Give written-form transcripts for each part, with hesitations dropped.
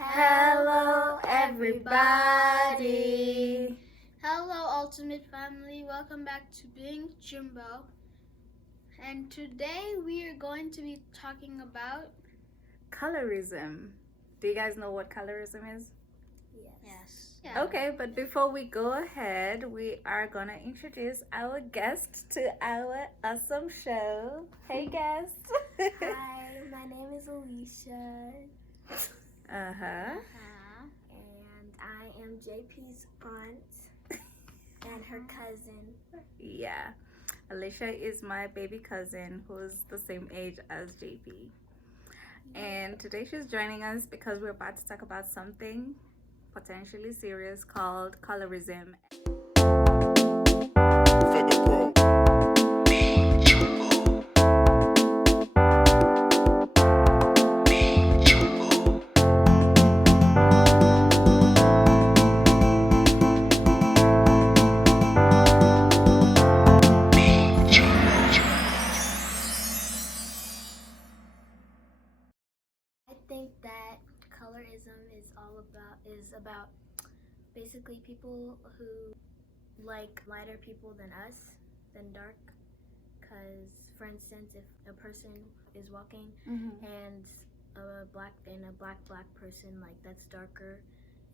Hello, everybody. Hello, Ultimate Family. Welcome back to Being Jumbo. And today we are going to be talking about Colorism. Do you guys know what colorism is? Yes. Yeah. Okay, but before we go ahead, we are going to introduce our guest to our awesome show. Hey, guest. Hi, my name is Alicia. Uh-huh. And I am JP's aunt and her cousin. Yeah. Alicia is my baby cousin who's the same age as JP. And today she's joining us because we're about to talk about something potentially serious called colorism. I think that colorism is about basically people who like lighter people than us, than dark. Because, for instance, if a person is walking and a black person like that's darker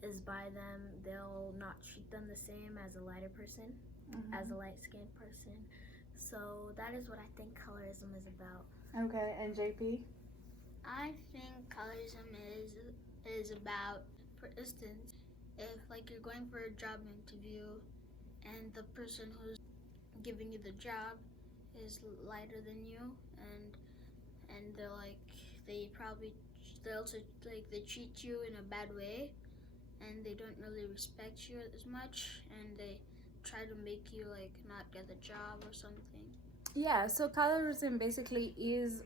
is by them, they'll not treat them the same as a lighter person, as a light-skinned person. So that is what I think colorism is about. Okay, and JP? I think colorism is about, for instance, if like you're going for a job interview and the person who's giving you the job is lighter than you, and they're like they treat you in a bad way, and they don't really respect you as much, and they try to make you like not get the job or something. Yeah, so colorism basically is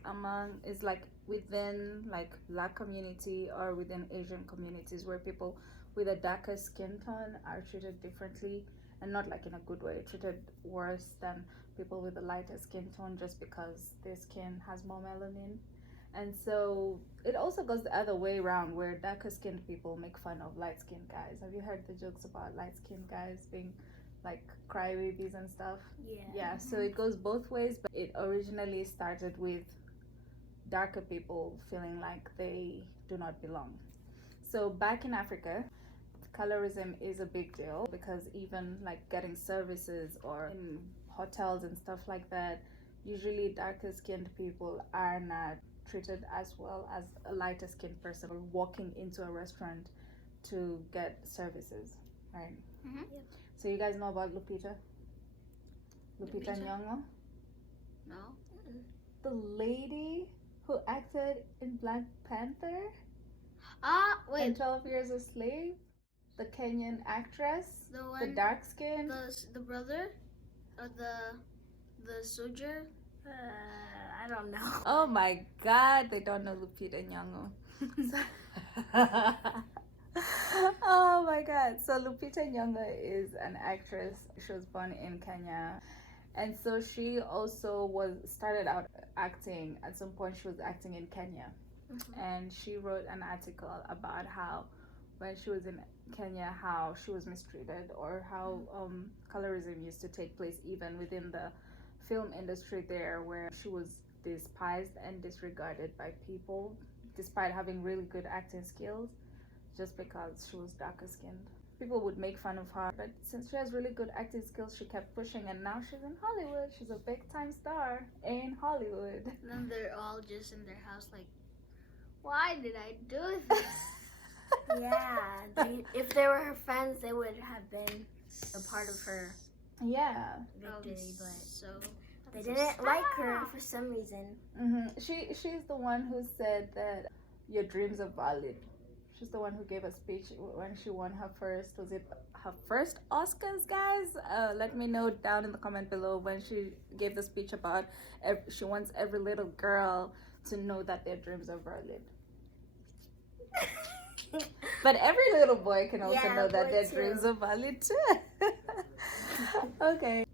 like within like black community or within Asian communities where people with a darker skin tone are treated differently, and not like in a good way, treated worse than people with a lighter skin tone just because their skin has more melanin. And so it also goes the other way around where darker skinned people make fun of light skinned guys. Have you heard the jokes about light skinned guys being like crybabies and stuff? Yeah, so it goes both ways, but it originally started with darker people feeling like they do not belong. So back in Africa, colorism is a big deal because even like getting services or in hotels and stuff like that, usually darker skinned people are not treated as well as a lighter skinned person walking into a restaurant to get services, right? Yep. So you guys know about Lupita Nyong'o? No. The lady who acted in Black Panther Wait. and 12 Years a Slave, the Kenyan actress, The the one, dark skin. the brother, or the soldier. I don't know. Oh my God, they don't know Lupita Nyong'o. Oh my God. So Lupita Nyong'o is an actress. She was born in Kenya. And so she also started out acting. At some point she was acting in Kenya. And she wrote an article about how when she was in Kenya, how she was mistreated, or how colorism used to take place even within the film industry there, where she was despised and disregarded by people despite having really good acting skills, just because she was darker skinned. People would make fun of her, but since she has really good acting skills, she kept pushing, and now she's in Hollywood. She's a big time star in Hollywood. Then they're all just in their house like, why did I do this? Yeah, if they were her friends, they would have been a part of her Yeah. victory, but So they didn't like her for some reason. She's the one who said that your dreams are valid. She's the one who gave a speech when she won her first, was it her first Oscars, guys? Let me know down in the comment below when she gave the speech about she wants every little girl to know that their dreams are valid. But every little boy can also know that their dreams are valid too. Okay.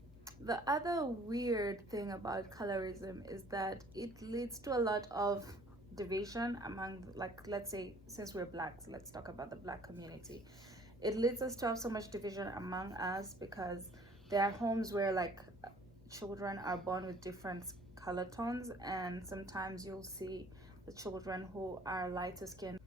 The other weird thing about colorism is that it leads to a lot of division among, like, let's say, since we're blacks, let's talk about the black community. It leads us to have so much division among us because there are homes where, like, children are born with different color tones, and sometimes you'll see the children who are lighter skinned.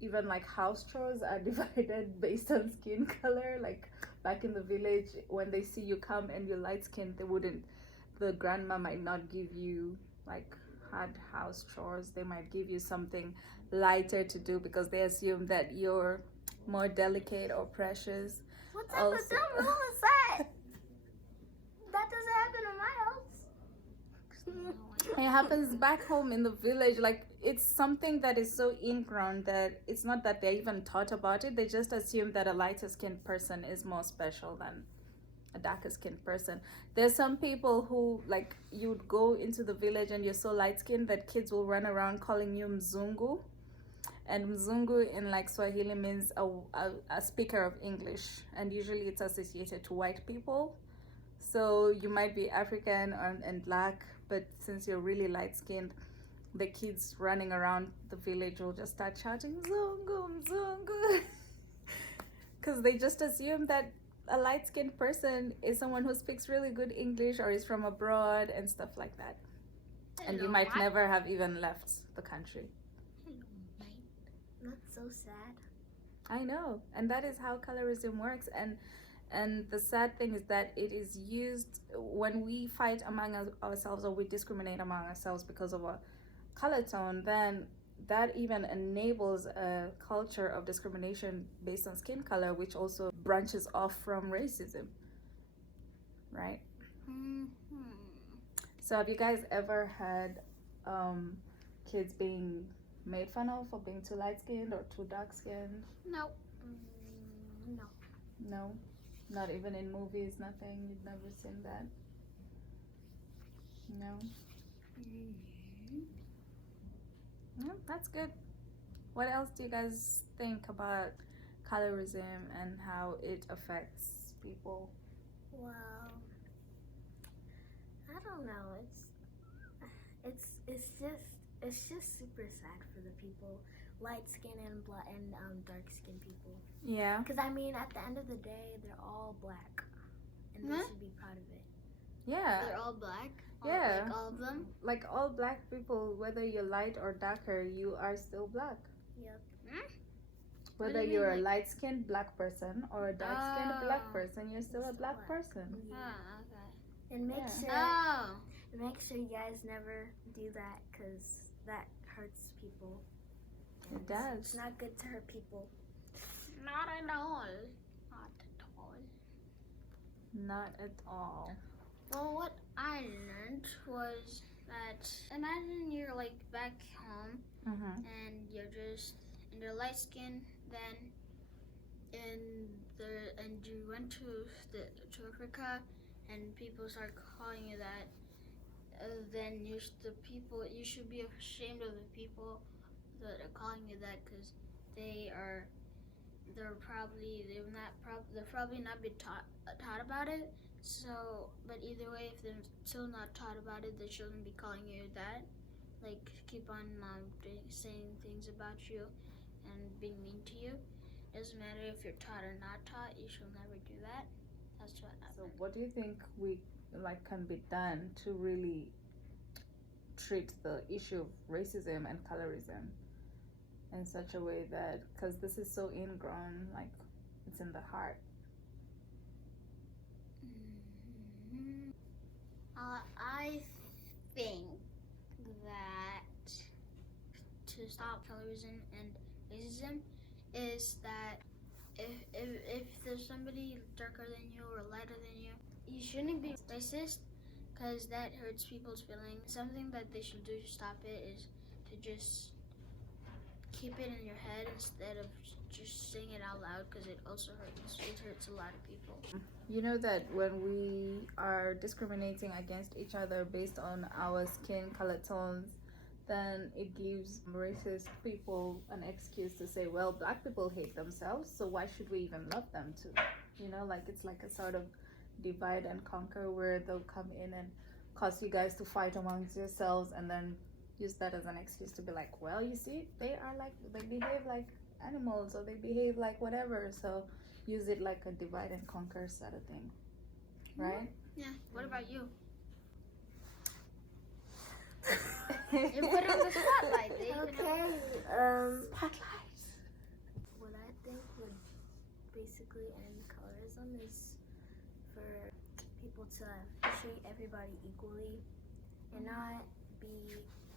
Even like house chores are divided based on skin color. Like back in the village, when they see you come and you're light skinned, the grandma might not give you like hard house chores. They might give you something lighter to do because they assume that you're more delicate or precious. What type of dumb rule is that? That doesn't happen in my house. It happens back home in the village. Like, it's something that is so ingrown that it's not that they're even taught about it. They just assume that a lighter skinned person is more special than a darker skinned person. There's some people who, like, you'd go into the village and you're so light skinned that kids will run around calling you Mzungu. And Mzungu in like Swahili means a speaker of English, and usually it's associated to white people. So you might be African and black, but since you're really light skinned, the kids running around the village will just start shouting Mzungu, Mzungu. Because they just assume that a light skinned person is someone who speaks really good English or is from abroad and stuff like that. And you might never have even left the country. That's so sad. I know, and that is how colorism works. And the sad thing is that it is used when we fight among ourselves, or we discriminate among ourselves because of a color tone. Then that even enables a culture of discrimination based on skin color, which also branches off from racism, right? So have you guys ever had kids being made fun of for being too light skinned or too dark skinned? No. No, not even in movies. Nothing. You've never seen that? No. No, that's good. What else do you guys think about colorism and how it affects people? Well, I don't know. It's just super sad for the people, light skin and black and dark skin people. Yeah. Because I mean, at the end of the day, they're all black, and they should be proud of it. Yeah. They're all black. Yeah. Like all of them. Like all black people, whether you're light or darker, you are still black. Yep. What Whether do you you're mean, a like- light-skinned black person or a dark-skinned black Oh. person, you're still a black person. Okay. And make Yeah. sure Oh. make sure you guys never do that, because that hurts people. It And does. It's not good to hurt people. Not at all. Not at all. Not at all. Well, what I learned was that imagine you're like back home Mm-hmm. and you're light skinned, then and you went to Africa and people start calling you that. Then you should be ashamed of the people that are calling you that, because they're probably not been taught about it. So, but either way, if they're still not taught about it, they shouldn't be calling you that. Like, keep on saying things about you and being mean to you. Doesn't matter if you're taught or not taught, you should never do that. That's what I So what do you think can be done to really treat the issue of racism and colorism in such a way that, because this is so ingrown, like it's in the heart? I think that to stop colorism and racism is that if there's somebody darker than you or lighter than you, you shouldn't be racist, because that hurts people's feelings. Something that they should do to stop it is to just keep it in your head instead of just saying it out loud, because it also hurts. It hurts a lot of people. You know that when we are discriminating against each other based on our skin color tones, then it gives racist people an excuse to say, well, black people hate themselves, so why should we even love them too? You know, like it's like a sort of divide and conquer where they'll come in and cause you guys to fight amongst yourselves, and then use that as an excuse to be like, well, you see, they behave like animals, or they behave like whatever. So use it like a divide and conquer sort of thing, right? Yeah. What about you? You put on the spotlight. Okay. Spotlight. What I think would basically end colorism is for people to treat everybody equally and not be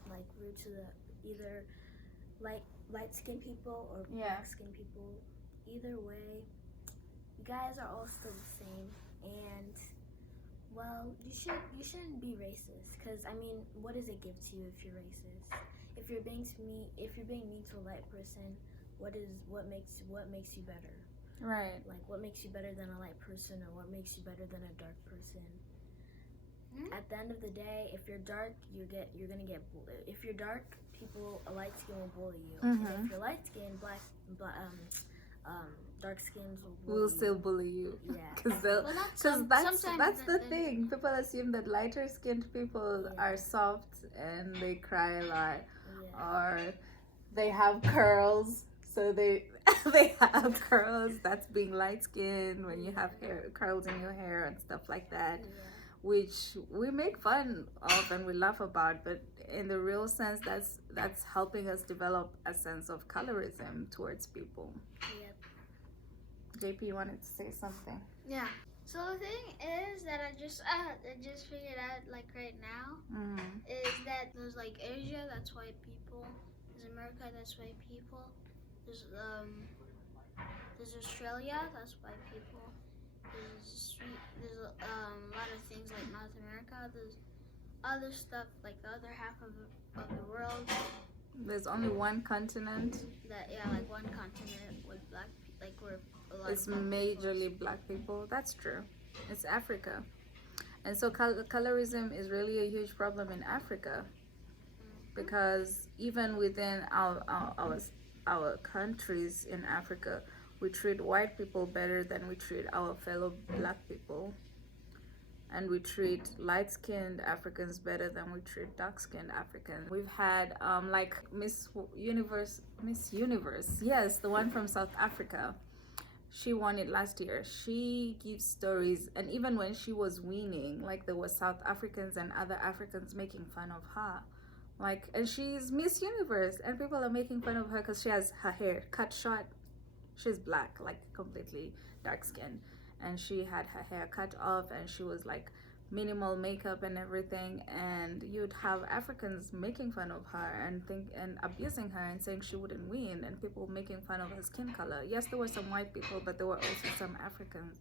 like rude to the either light skinned people or black skinned people. Either way, you guys are all still the same, and well, you shouldn't be racist, because I mean, what does it give to you if you're racist? If you're being mean to a light person, what makes you better? Right. Like, what makes you better than a light person, or what makes you better than a dark person? At the end of the day, if you're dark, you're gonna get bullied. If you're dark, a light skin will bully you. And if you're light skin, dark skins will still bully you. Yeah. Because that's the thing. People assume that lighter skinned people are soft and they cry a lot, or they have curls. So they have curls. That's being light skinned, when you have curls in your hair and stuff like that. Which we make fun of and we laugh about, but in the real sense, that's helping us develop a sense of colorism towards people. JP, you wanted to say something? Yeah. So the thing is that I just figured out, like, right now, is that there's like Asia, that's white people. There's America, that's white people. There's Australia, that's white people. There's a lot of things like North America. There's other stuff like the other half of the world. There's only one continent. Like one continent with black, like where a lot. It's majorly black people. That's true. It's Africa, and so colorism is really a huge problem in Africa, because even within our countries in Africa, we treat white people better than we treat our fellow black people. And we treat light-skinned Africans better than we treat dark-skinned Africans. We've had like Miss Universe, yes, the one from South Africa. She won it last year. She gives stories, and even when she was winning, like, there were South Africans and other Africans making fun of her. Like, and she's Miss Universe, and people are making fun of her because she has her hair cut short. She's black, like completely dark skin, and she had her hair cut off, and she was like minimal makeup and everything, and you'd have Africans making fun of her and abusing her and saying she wouldn't win, and people making fun of her skin color. Yes, there were some white people, but there were also some Africans.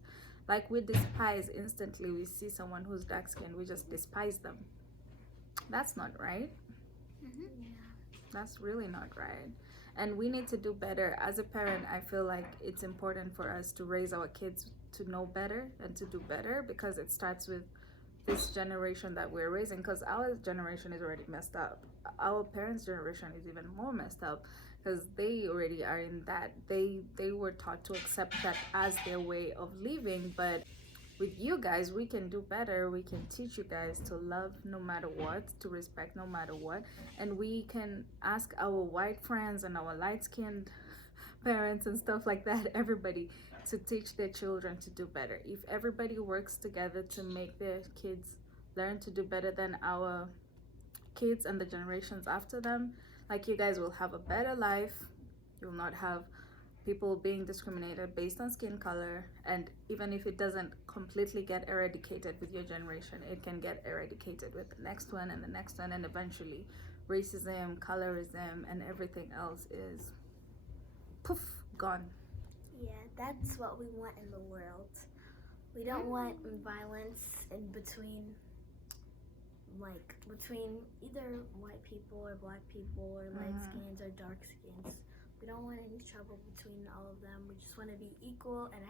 Like, we despise instantly. We see someone who's dark skinned, we just despise them. That's not right. That's really not right. And we need to do better. As a parent, I feel like it's important for us to raise our kids to know better and to do better, because it starts with this generation that we're raising, because our generation is already messed up. Our parents' generation is even more messed up, because they already are in that. They were taught to accept that as their way of living. But with you guys, we can do better. We can teach you guys to love no matter what, to respect no matter what, and we can ask our white friends and our light-skinned parents and stuff like that, everybody, to teach their children to do better. If everybody works together to make their kids learn to do better than our kids and the generations after them, like, you guys will have a better life. You'll not have people being discriminated based on skin color, and even if it doesn't completely get eradicated with your generation, it can get eradicated with the next one and the next one, and eventually racism, colorism, and everything else is poof, gone. Yeah, that's what we want in the world. We don't want violence in between either white people or black people or light skins or dark skins. We don't want any trouble between all of them. We just want to be equal and a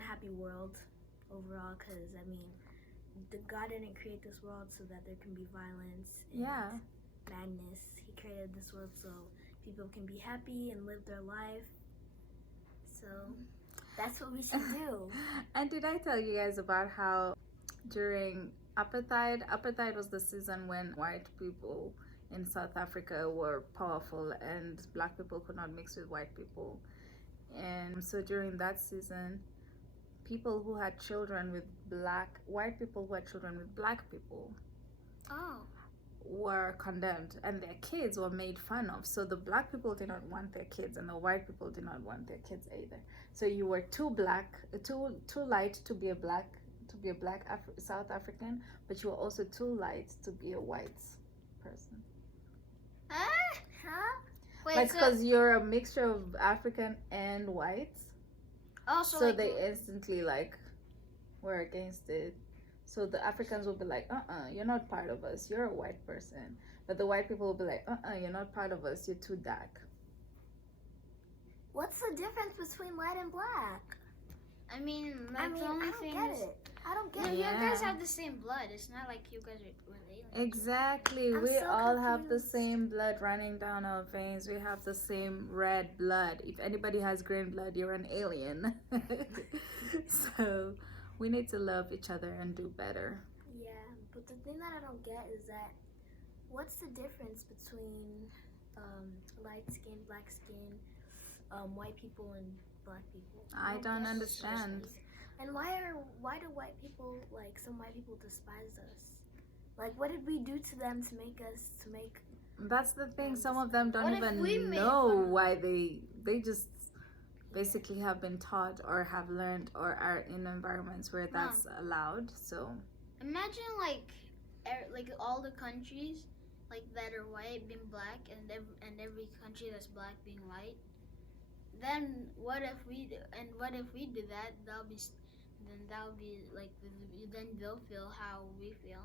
happy world overall. Because I mean, God didn't create this world so that there can be violence and madness. He created this world so people can be happy and live their life. So that's what we should do. And did I tell you guys about how during apartheid. Apartheid was the season when white people in South Africa were powerful and black people could not mix with white people. And so during that season, people who had children with white people who had children with black people Oh. were condemned and their kids were made fun of. So the black people did not want their kids and the white people did not want their kids either. So you were too light to be a black South African, but you were also too light to be a white person. Huh? Wait, Like, because you're a mixture of African and white, also so like, they instantly like were against it. So the Africans will be like, you're not part of us. You're a white person. But the white people will be like, you're not part of us. You're too dark. What's the difference between white and black? I mean, I like, mean, the I only don't thing get is, it. I don't get no, it. you guys Yeah. have the same blood. It's not like you guys are aliens. Exactly. I'm We so all have the confused. same blood running down our veins. We have the same red blood. If anybody has green blood, you're an alien. So we need to love each other and do better. Yeah, but the thing that I don't get is that what's the difference between light skin, black skin, white people, and black people? I don't get the understand. difference. And why do white people, like, some white people despise us? Like, what did we do to them to make That's the thing. Some of them don't What if we even made know fun of why they just basically have been taught or have learned or are in environments where that's allowed. So Imagine like all the countries like that are white being black, and every country that's black being white. Then what if we do that? That'll be like then they'll feel how we feel.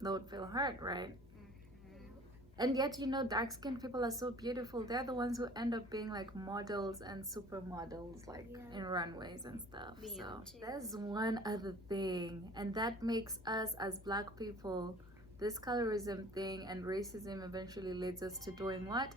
they would feel hurt, right? Mm-hmm. And yet, dark skinned people are so beautiful. They're the ones who end up being like models and supermodels, like in runways and stuff. So there's one other thing, and that makes us as black people, this colorism thing and racism eventually leads us to doing what?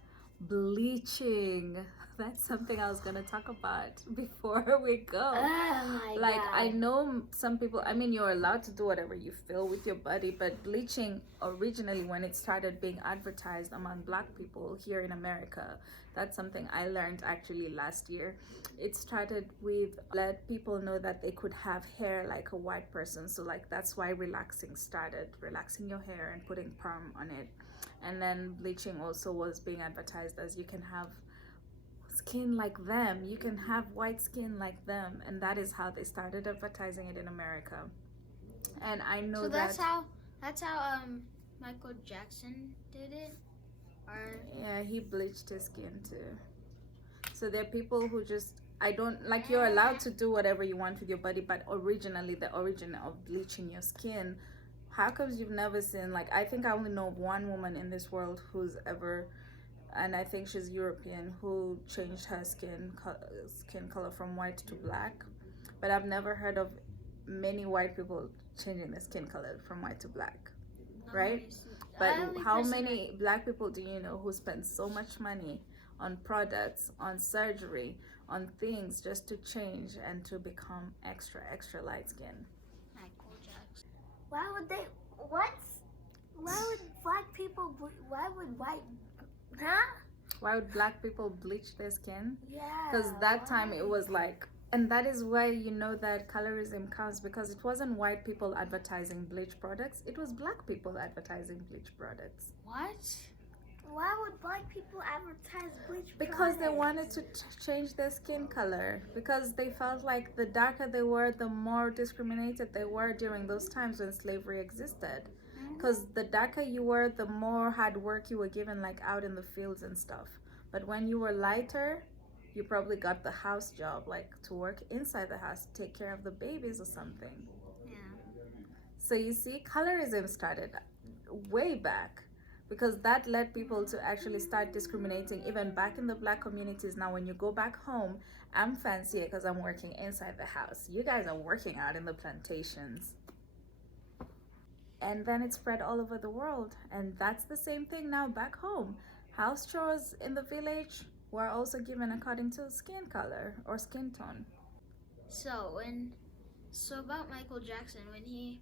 Bleaching. That's something I was gonna talk about before we go. Oh my Like, God. I know some people, I mean, you're allowed to do whatever you feel with your body, but bleaching originally, when it started being advertised among black people here in America, that's something I learned actually last year. It started with let people know that they could have hair like a white person. So like that's why relaxing started, relaxing your hair and putting perm on it. And then bleaching also was being advertised as you can have skin like them, you can have white skin like them, and that is how they started advertising it in America. And I know So that's how Michael Jackson did it, or yeah, he bleached his skin too. So there are people who just I don't like you're allowed to do whatever you want with your body, but originally the origin of bleaching your skin, how comes you've never seen, like, I think I only know one woman in this world who's ever, and I think she's European, who changed her skin color from white to black. But I've never heard of many white people changing their skin color from white to black, right? But how many black people do you know who spend so much money on products, on surgery, on things just to change and to become extra light skin? Michael Jackson. Why would they? What? Why would black people? Why would white? Huh? Why would black people bleach their skin? Yeah. Because that time it was like, and that is why you know that colorism comes, because it wasn't white people advertising bleach products, it was black people advertising bleach products. What? Why would black people advertise bleach Because they products? wanted to change their skin color, because they felt like the darker they were, the more discriminated they were during those times when slavery existed. Because the darker you were, the more hard work you were given, like out in the fields and stuff. But when you were lighter, you probably got the house job, like to work inside the house, take care of the babies or something. Yeah. So you see, colorism started way back, because that led people to actually start discriminating even back in the black communities. Now when you go back home, I'm fancier because I'm working inside the house. You guys are working out in the plantations. And then it spread all over the world, and that's the same thing now back home. House chores in the village were also given according to skin color or skin tone. So about Michael Jackson, when he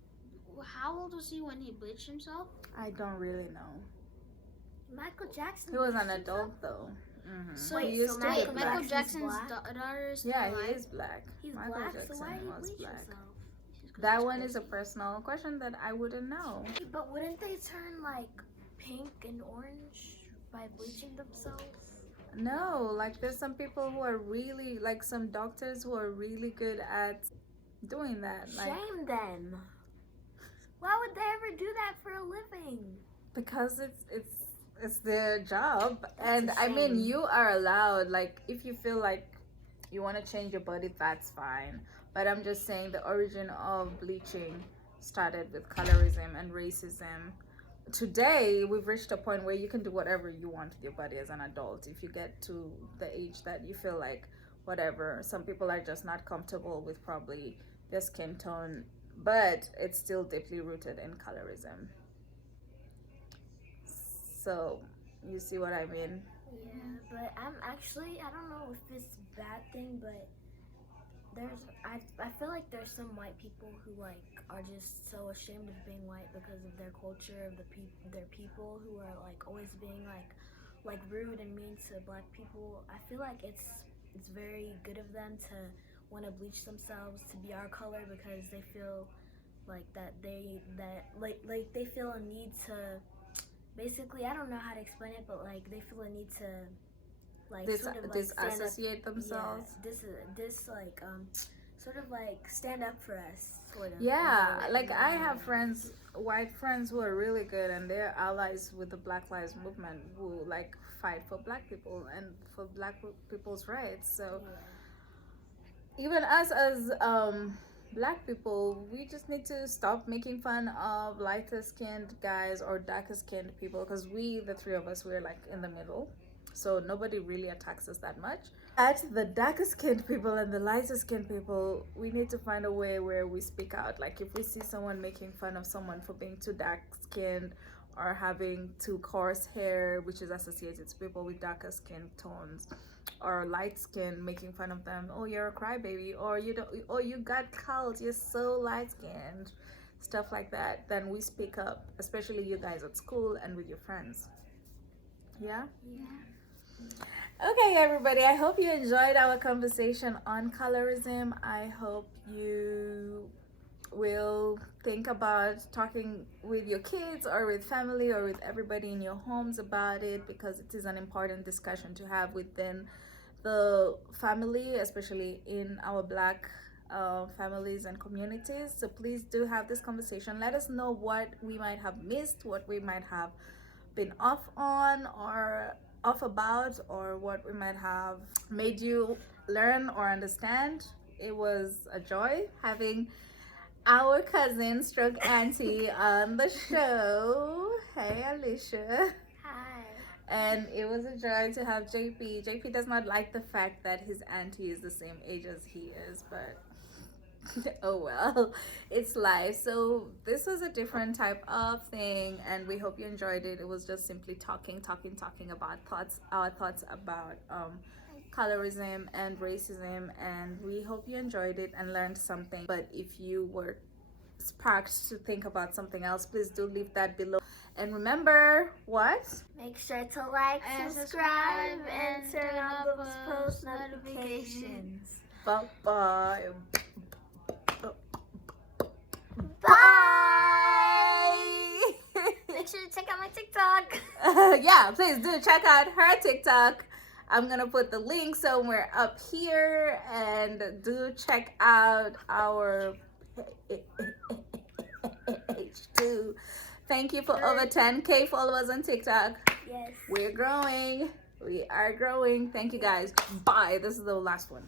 how old was he when he bleached himself? I don't really know. Michael Jackson. He was an adult though. Mm-hmm. So he wait, used so to Michael get Michael black. Jackson's black? daughter is Yeah, alive. he is black. He's Michael black, Jackson so why did he was bleach black. himself? That one is a personal question that I wouldn't know. But wouldn't they turn like pink and orange by bleaching themselves? No, like there's some people who are really like some doctors who are really good at doing that. Like Shame them. Why would they ever do that for a living? because it's their job. That's And a I mean shame. you are allowed, like if you feel like you want to change your body, that's fine. But I'm just saying the origin of bleaching started with colorism and racism. Today we've reached a point where you can do whatever you want with your body as an adult if you get to the age that you feel like whatever. Some people are just not comfortable with probably their skin tone, but it's still deeply rooted in colorism. So you see what I mean? Yeah, but I don't know if it's a bad thing, but I feel like there's some white people who like are just so ashamed of being white because of their culture, of their people who are like always being like rude and mean to black people. I feel like it's very good of them to want to bleach themselves to be our color because they feel like like they feel a need to basically, I don't know how to explain it, but like they feel a need to like sort of like stand up. Disassociate themselves. Yeah, sort of like stand up for us, sort of. Yeah, like I have friends, white friends who are really good and they're allies with the Black Lives Movement who like fight for black people and for black people's rights. So even us as black people, we just need to stop making fun of lighter skinned guys or darker skinned people because we, the three of us, we're like in the middle. So nobody really attacks us that much. At the darker skinned people and the lighter skinned people, we need to find a way where we speak out. Like if we see someone making fun of someone for being too dark skinned or having too coarse hair, which is associated to people with darker skin tones, or light skin, making fun of them, oh you're a crybaby, or you don't, oh you got cult, you're so light skinned, stuff like that, then we speak up, especially you guys at school and with your friends. Yeah. Okay, everybody, I hope you enjoyed our conversation on colorism. I hope you will think about talking with your kids or with family or with everybody in your homes about it, because it is an important discussion to have within the family, especially in our black families and communities. So please do have this conversation. Let us know what we might have missed, what we might have been off on or off about, or what we might have made you learn or understand. It was a joy having our cousin stroke auntie on the show. Hey Alicia. Hi. And it was a joy to have JP. JP does not like the fact that his auntie is the same age as he is, but oh well, it's life. So this was a different type of thing and we hope you enjoyed it. It was just simply talking about our thoughts about colorism and racism, and we hope you enjoyed it and learned something. But if you were sparked to think about something else, please do leave that below. And remember, what? Make sure to like, And subscribe, subscribe, and and turn turn on on those post post notifications. Bye-bye. Bye! Make sure to check out my TikTok. Yeah, please do check out her TikTok. I'm gonna put the link somewhere up here, and do check out our page too. Thank you for over 10K followers on TikTok. Yes. We're growing. We are growing. Thank you guys. Bye. This is the last one.